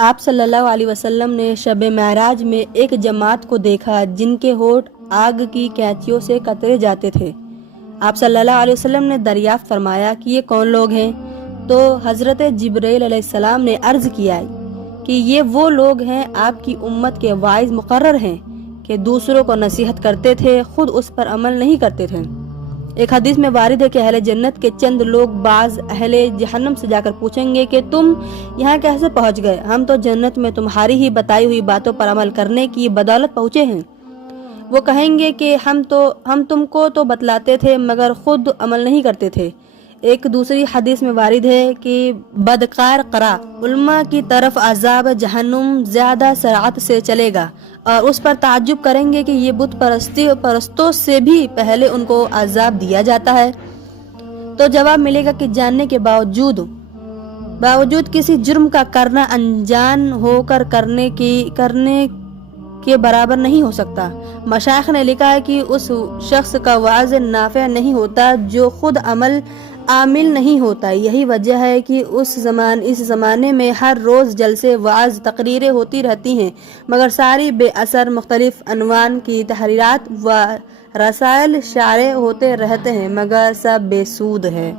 آپ صلی اللہ علیہ وسلم نے شب معراج میں ایک جماعت کو دیکھا جن کے ہونٹ آگ کی کینچیوں سے قطرے جاتے تھے۔ آپ صلی اللہ علیہ وسلم نے دریافت فرمایا کہ یہ کون لوگ ہیں؟ تو حضرت جبرائیل علیہ السلام نے عرض کیا کہ یہ وہ لوگ ہیں آپ کی امت کے واعظ مقرر ہیں کہ دوسروں کو نصیحت کرتے تھے، خود اس پر عمل نہیں کرتے تھے۔ ایک حدیث میں وارد ہے کہ اہل جنت کے چند لوگ بعض اہل جہنم سے جا کر پوچھیں گے کہ تم یہاں کیسے پہنچ گئے؟ ہم تو جنت میں تمہاری ہی بتائی ہوئی باتوں پر عمل کرنے کی بدولت پہنچے ہیں۔ وہ کہیں گے کہ ہم تم کو تو بتلاتے تھے مگر خود عمل نہیں کرتے تھے۔ ایک دوسری حدیث میں وارد ہے کہ بدکار قرا علماء کی طرف عذاب جہنم زیادہ سرعت سے چلے گا اور اس پر تعجب کریں گے کہ یہ بت پرستوں سے بھی پہلے ان کو عذاب دیا جاتا ہے۔ تو جواب ملے گا کہ جاننے کے باوجود کسی جرم کا کرنا انجان ہو کر کرنے کے برابر نہیں ہو سکتا۔ مشائخ نے لکھا ہے کہ اس شخص کا وعظ نافع نہیں ہوتا جو خود عامل نہیں ہوتا۔ یہی وجہ ہے کہ اس زمانے میں ہر روز جلسے وعظ تقریریں ہوتی رہتی ہیں مگر ساری بے اثر، مختلف عنوان کی تحریرات و رسائل شائع ہوتے رہتے ہیں مگر سب بے سود ہے۔